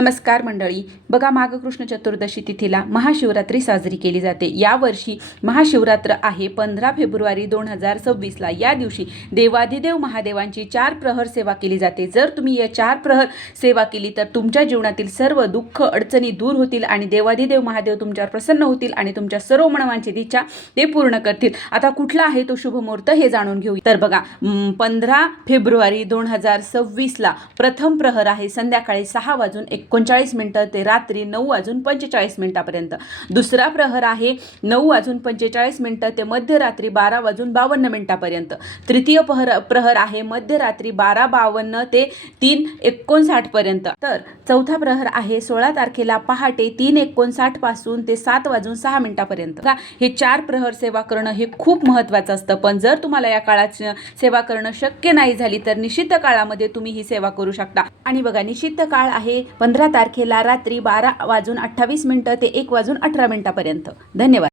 नमस्कार मंडळी, बघा माघ कृष्ण चतुर्दशी तिथीला महाशिवरात्री साजरी केली जाते। यावर्षी महाशिवरात्र आहे 15 फेब्रुवारी 2026ला। या दिवशी देवाधिदेव महादेवांची 4 प्रहर सेवा केली जाते। जर तुम्ही या 4 प्रहर सेवा केली तर तुमच्या जीवनातील सर्व दुःख अडचणी दूर होतील आणि देवाधिदेव महादेव तुमच्यावर प्रसन्न होतील आणि तुमच्या सर्व मनवांची इच्छा ते पूर्ण करतील। आता कुठला आहे तो शुभ मुहूर्त हे जाणून घेऊ। तर बघा 15 फेब्रुवारी 2026ला प्रथम प्रहर आहे संध्याकाळी 6:39 ते रात्री 9:45 दुसरा प्रहर आहे 9:45 ते मध्यरात्री 12:52 तृतीय प्रहर आहे मध्यरात्री 12:52 ते 3:59 तर चौथा प्रहर आहे 16 तारखेला पहाटे 3:59 पासून ते 7:06 हे 4 प्रहर सेवा करणं हे खूप महत्त्वाचं असतं। पण जर तुम्हाला या काळात सेवा करणं शक्य नाही झाली तर निश्चित काळामध्ये तुम्ही ही सेवा करू शकता। आणि बघा निश्चित काळ आहे 15 तारखेला रात्री 12:28 ते 1:18 धन्यवाद।